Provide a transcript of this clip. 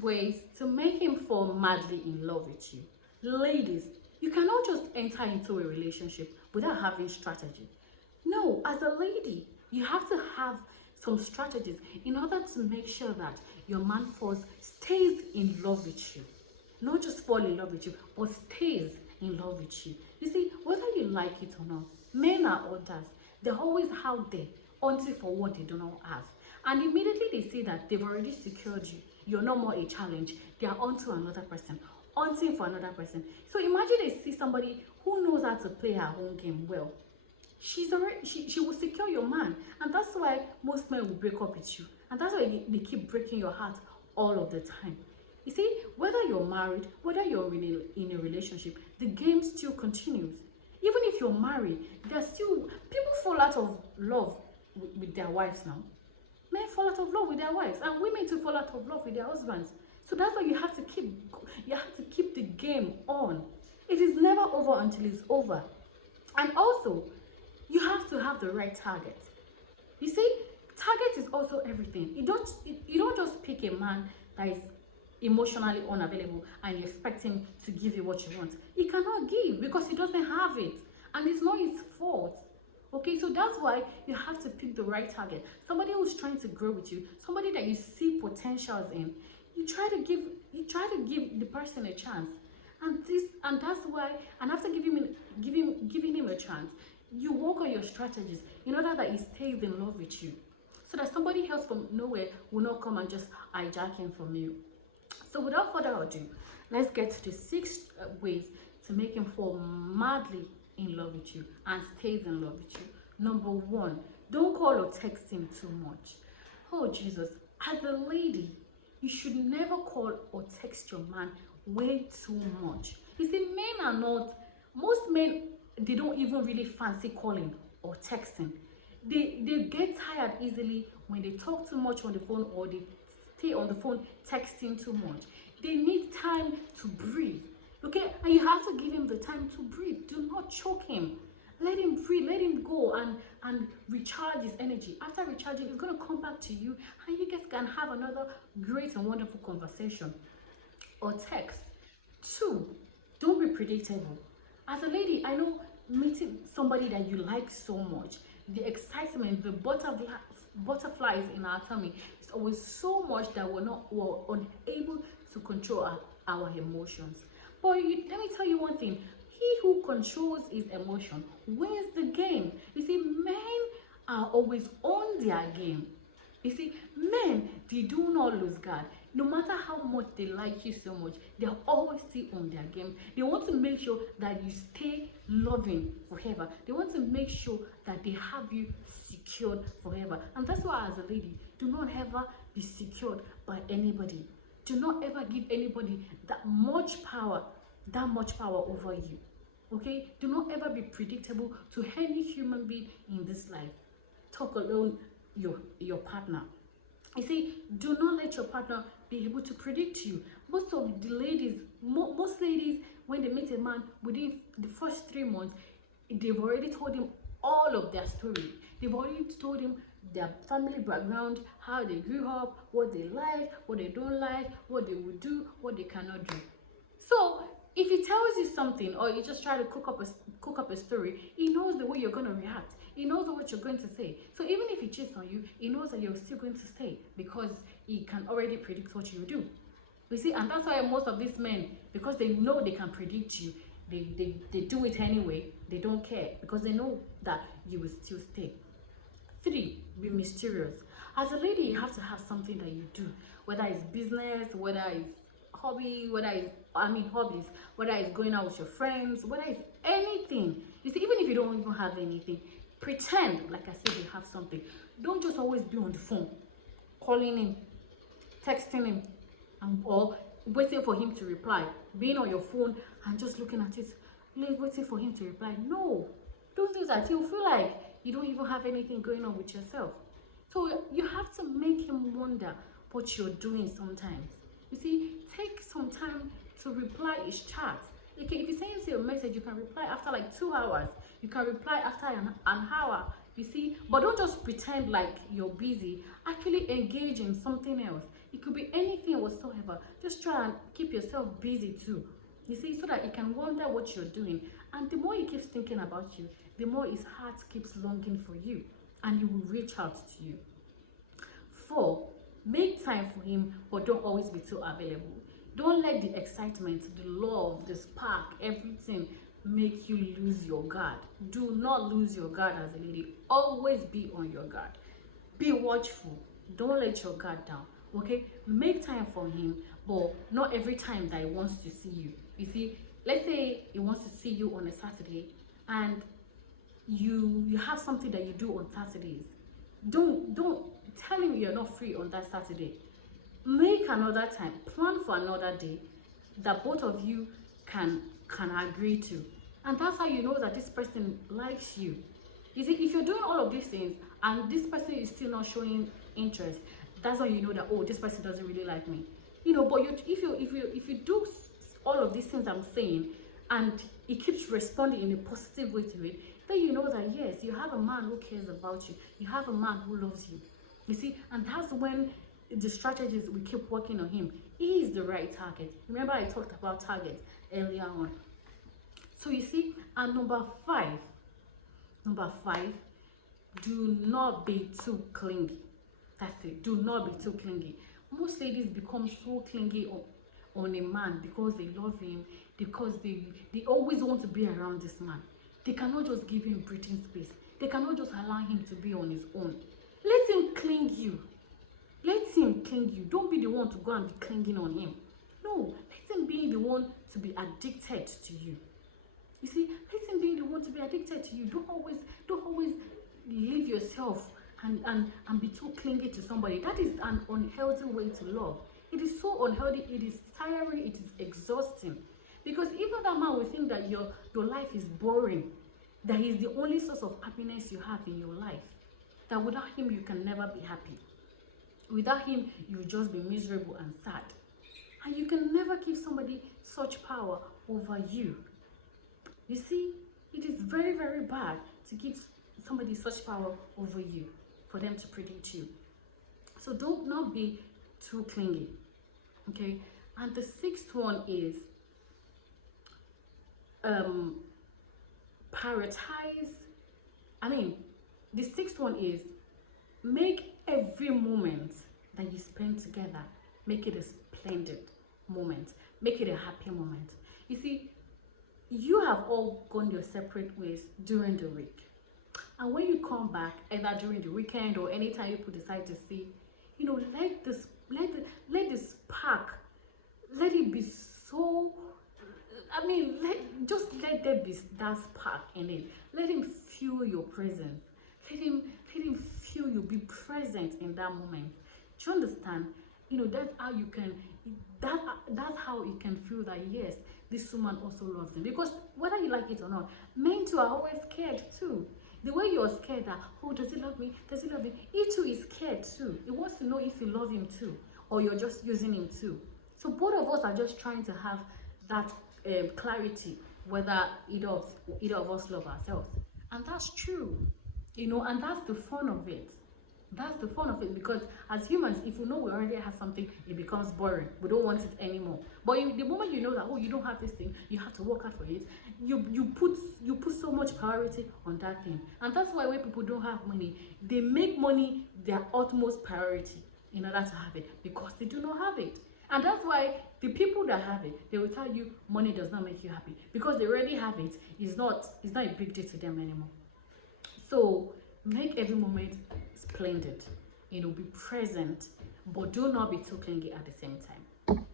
ways to make him fall madly in love with you. Ladies, you cannot just enter into a relationship without having strategy. No, as a lady, you have to have some strategies in order to make sure that your man stays in love with you. Not just fall in love with you, but stays in love with you. You see, whether you like it or not, men are others. They're always out there hunting for what they do not have. And immediately they see that they've already secured you, you're no more a challenge. They are onto another person, hunting for another person. So imagine they see somebody who knows how to play her own game well. She will secure your man, and that's why most men will break up with you, and that's why they keep breaking your heart all of the time. You see, whether you're married, whether you're in a relationship, the game still continues. Even if you're married, there's still people fall out of love with their wives now. Men fall out of love with their wives, and women too fall out of love with their husbands. So that's why you have to keep the game on. It is never over until it's over. And also, you have to have the right target. You see, target is also everything. You don't just pick a man that is emotionally unavailable and you expect him to give you what you want. He cannot give because he doesn't have it, and it's not his fault. Okay, so that's why you have to pick the right target. Somebody who's trying to grow with you, somebody that you see potentials in. You try to give the person a chance. And that's why, and after giving him a chance, you work on your strategies in order that he stays in love with you, so that somebody else from nowhere will not come and just hijack him from you. So without further ado, let's get to the 6 ways to make him fall madly in love with you and stays in love with you. Number 1, don't call or text him too much. Oh Jesus, as a lady, you should never call or text your man way too much. You see, most men, they don't even really fancy calling or texting. They get tired easily when they talk too much on the phone, or they stay on the phone texting too much. They need time to breathe. Okay, and you have to give him the time to breathe. Do not choke him. Let him breathe, let him go and recharge his energy. After recharging, he's going to come back to you, and you guys can have another great and wonderful conversation or text. 2, don't be predictable. As a lady, I know meeting somebody that you like so much, the excitement, the butterflies in our tummy is always so much that we're unable to control our emotions. But let me tell you one thing: he who controls his emotion wins the game. You see, men are always on their game. You see, men, they do not lose guard. No matter how much they like you so much, they're always still on their game. They want to make sure that you stay loving forever. They want to make sure that they have you secured forever. And that's why, as a lady, do not ever be secured by anybody. Do not ever give anybody that much power over you. Okay? Do not ever be predictable to any human being in this life. Talk alone your partner. You see, do not let your partner be able to predict you. Most ladies, when they meet a man, within the first 3 months, they've already told him all of their story. They've already told him their family background, how they grew up, what they like, what they don't like, what they would do, what they cannot do. So if he tells you something, or you just try to cook up a story, he knows the way you're going to react. He knows what you're going to say. So even if he cheats on you, he knows that you're still going to stay, because he can already predict what you do. You see, and that's why most of these men, because they know they can predict you, they do it anyway. They don't care, because they know that you will still stay. 3, be mysterious. As a lady, you have to have something that you do, whether it's business, whether it's hobbies, whether it's going out with your friends, whether it's anything. You see, even if you don't even have anything, pretend, like I said, you have something. Don't just always be on the phone, calling him, texting him, or waiting for him to reply. Being on your phone and just looking at it, waiting for him to reply. No, don't do that. You'll feel like you don't even have anything going on with yourself. So you have to make him wonder what you're doing sometimes. You see, take some time to reply his chat. Okay, if he sends you a message, you can reply after like 2 hours. You can reply after an hour. You see, but don't just pretend like you're busy. Actually engage in something else. You It could be anything whatsoever. Just try and keep yourself busy too. You see, so that he can wonder what you're doing. And the more he keeps thinking about you, the more his heart keeps longing for you, and he will reach out to you. 4, make time for him, but don't always be too available. Don't let the excitement, the love, the spark, everything make you lose your guard. Do not lose your guard as a lady. Always be on your guard. Be watchful. Don't let your guard down. Okay? Make time for him, but not every time that he wants to see you. You see, let's say he wants to see you on a Saturday, and you have something that you do on Saturdays. Don't tell him you're not free on that Saturday. Make another time, plan for another day that both of you can agree to, and that's how you know that this person likes you. You see, if you're doing all of these things and this person is still not showing interest, that's how you know that, oh, this person doesn't really like me. You know, but if you do all of these things I'm saying, and he keeps responding in a positive way to it, then you know that yes, you have a man who cares about you. You have a man who loves you. You see, and that's when the strategies we keep working on him. He is the right target. Remember, I talked about target earlier on. So you see, and number five, do not be too clingy. That's it. Do not be too clingy. Most ladies become so clingy on a man because they love him, because they always want to be around this man. They cannot just give him breathing space. They cannot just allow him to be on his own. Let him cling you. Let him cling you. Don't be the one to go and be clinging on him. No, let him be the one to be addicted to you. You see, let him be the one to be addicted to you. Don't always leave yourself and be too clingy to somebody. That is an unhealthy way to love. It is so unhealthy. It is tiring. It is exhausting. Because even that man will think that your life is boring, that he's the only source of happiness you have in your life, that without him you can never be happy. Without him you will just be miserable and sad. And you can never give somebody such power over you. You see, it is very, very bad to give somebody such power over you, for them to predict you. So don't not be too clingy. Okay? And the 6th one is prioritize. The 6th one is make every moment that you spend together, make it a splendid moment, make it a happy moment. You see, you have all gone your separate ways during the week, and when you come back, either during the weekend or anytime you decide to see, you know, let this spark, let it be so, let there be that spark in it. Let him feel your presence. Let him feel you. Be present in that moment. Do you understand? You know, that's how you can. That's how you can feel that yes, this woman also loves him. Because whether you like it or not, men too are always scared too. The way you're scared that, oh, does he love me? Does he love me? He too is scared too. He wants to know if you love him too, or you're just using him too. So both of us are just trying to have that clarity whether either of us love ourselves. And that's true, you know, and that's the fun of it. That's the fun of it, because as humans, if we know we already have something, it becomes boring. We don't want it anymore. But the moment you know that, oh, you don't have this thing, you have to work hard for it, you put so much priority on that thing. And that's why when people don't have money, they make money their utmost priority in order to have it, because they do not have it. And that's why the people that have it, they will tell you money does not make you happy, because they already have it. It's not a big deal to them anymore. So make every moment splendid, you know, be present, but do not be too clingy at the same time.